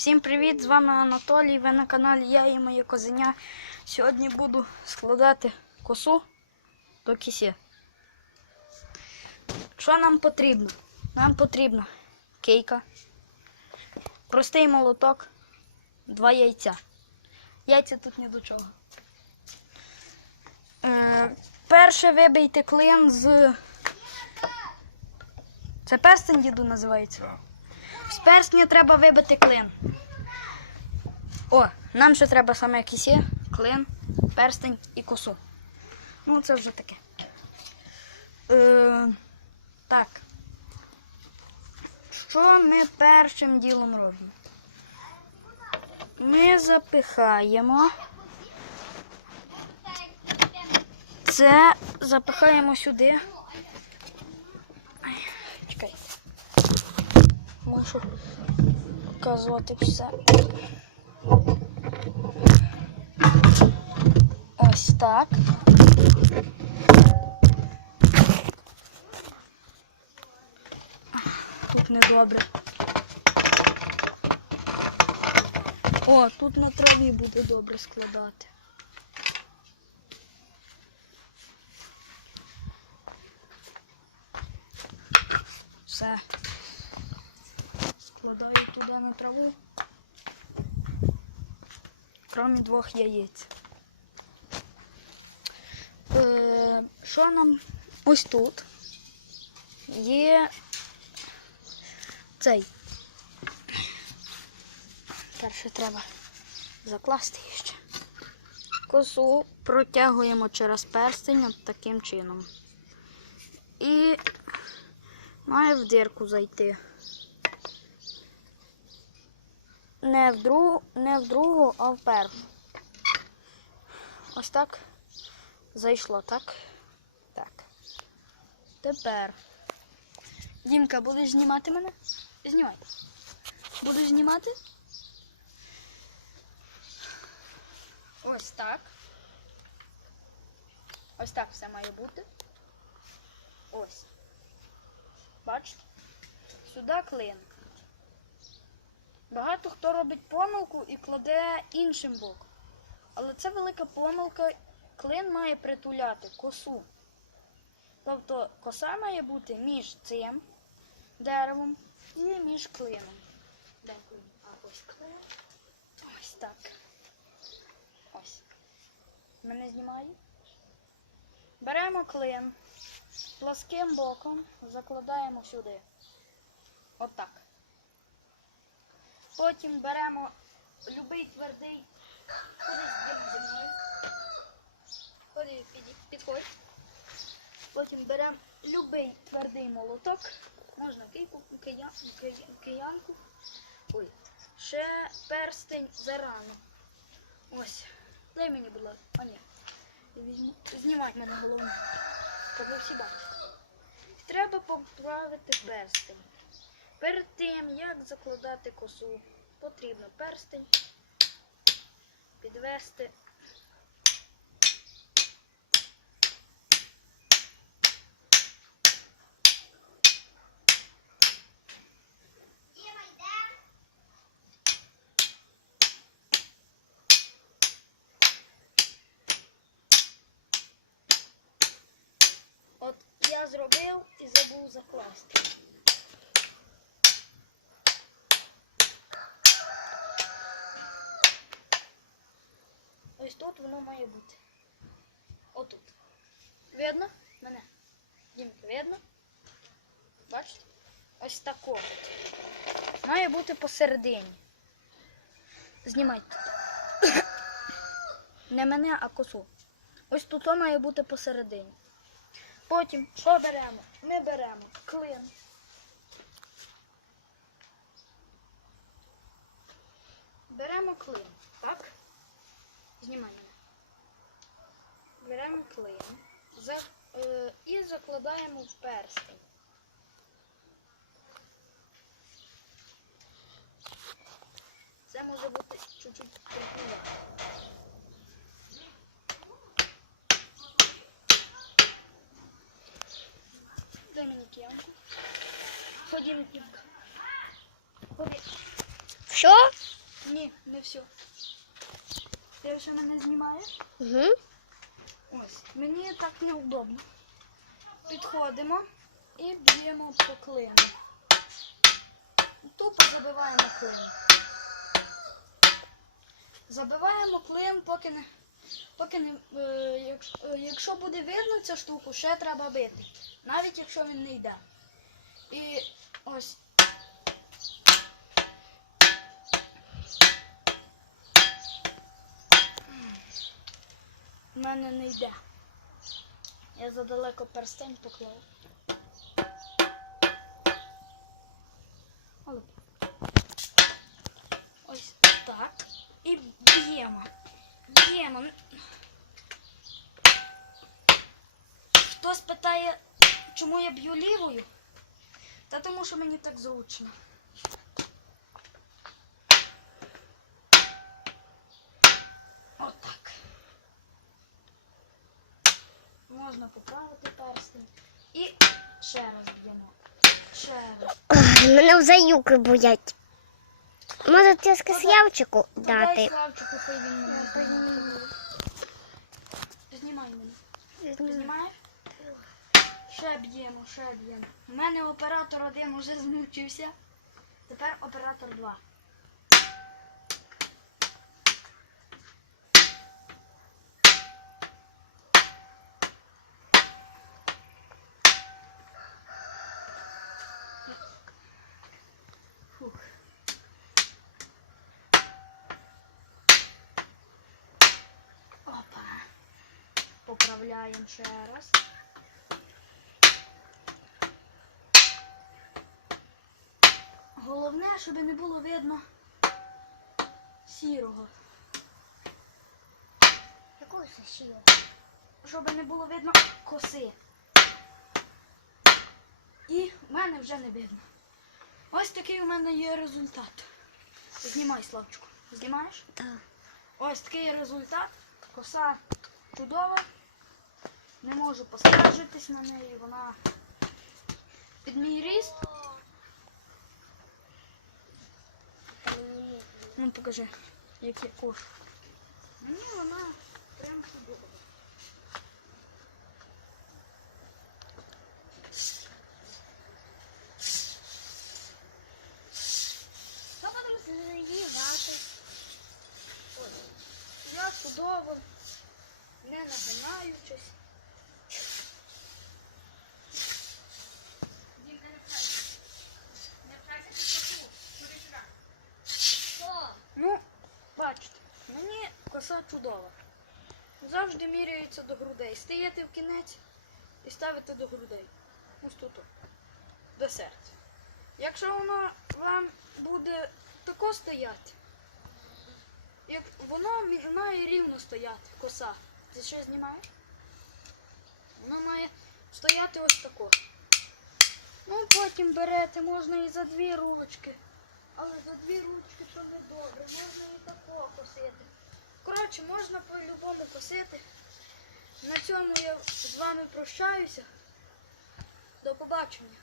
Всім привіт! З вами Анатолій. Ви на каналі Я і моє козеня. Сьогодні буду складати косу до кісі. Що нам потрібно? Нам потрібна кейка, простий молоток, два яйця. Яйця тут ні до чого. Е, перше вибийте клин з. Це перстень діду називається. З перстня треба вибити клин. О, нам ще треба саме кісі, клин, перстень і косу. Ну, це вже таке. Е, так. Що ми першим ділом робимо? Ми запихаємо. Це запихаємо сюди. Мушу показувати все. Ось так. Тут недобре. О, тут на траві буде добре складати. Все. Складаю туди на траву. Кроме двох яєць. Е, що нам ось тут є цей. Перше треба закласти ще. Косу протягуємо через перстень от таким чином. І має в дирку зайти. Не в другу, не в другу, а в першу. Ось так зайшло, так? Так. Тепер. Дімка, будеш знімати мене? Знімай. Будеш знімати? Ось так. Ось так все має бути. Ось. Бачите? Сюди клин. Багато хто робить помилку і кладе іншим боком. Але це велика помилка. Клин має притуляти косу. Тобто коса має бути між цим деревом і між клином. Де клин? А ось клин. Ось так. Ось. Мене знімає. Беремо клин пласким боком, закладаємо сюди. Отак. Потім беремо любий твердий. Ходи підходь. Потім беремо любий твердий молоток. Можна кийку, кия, кия- киянку. Ой. Ще перстень зарано. Ось. Дай мені, будь ласка. А ні. Знімай мене головне. Щоб ви всі бачили. Треба поправити перстень. Перед тим, як закладати косу, потрібно перстень підвести. От я зробив і забув закласти. Тут воно має бути. Отут. Видно мене? Дімка, видно? Бачите? Ось тако. от. Має бути посередині. Знімайте. Не мене, а косу. Ось тут має бути посередині. Потім що беремо? Ми беремо клин. Беремо клин, так? Знімай мене. Беремо клин за, е, і закладаємо в перстень. Це може бути чуть-чуть трохнувато. Дай мені киянку. Ходім, Дімка. Ходи. Все? Ні, не все. Ти ще мене знімаєш? Угу. Ось. Мені так неудобно. Підходимо і б'ємо по клину. Тупо забиваємо клин. Забиваємо клин, поки не. Поки не е, якщо, е, якщо буде видно цю штуку, ще треба бити. Навіть якщо він не йде. І ось. В мене не йде. Я задалеко перстень поклав. Ось так. І б'ємо. Б'ємо. Хтось питає, чому я б'ю лівою? Та тому що мені так зручно. можна поправити перстень. І ще раз б'ємо. Ще раз. Мене в заюки боять. Може тільки Славчику дати. Дай Славчику, хай він мене. Знімай мене. Знімаєш? Ще б'ємо, ще б'ємо. У мене оператор один уже змучився. Тепер оператор два. Поправляємо ще раз. Головне, щоб не було видно сірого. Якого сіла? Щоб не було видно коси. І в мене вже не видно. Ось такий у мене є результат. Знімай, Славчику. Знімаєш? Так. Ось такий результат. Коса чудова. Не можу поскаржитись на неї. Вона під мій ріст. Ну покажи, як я кошу. Мені вона прям чудова. Що будемо з'ївати? Я чудово, не наганяючись. Ну, бачите, коса чудова. Завжди міряється до грудей. Стаєте в кінець і ставите до грудей. Ось тут. До серця. Якщо воно вам буде тако стояти, як воно має рівно стояти, коса. Ти що знімаєш? Воно має стояти ось тако. Ну, потім берете, можна і за дві ручки. Але за дві ручки то не добре, можна і тако косити. Коротше, можна по-любому косити. На цьому я з вами прощаюся. До побачення.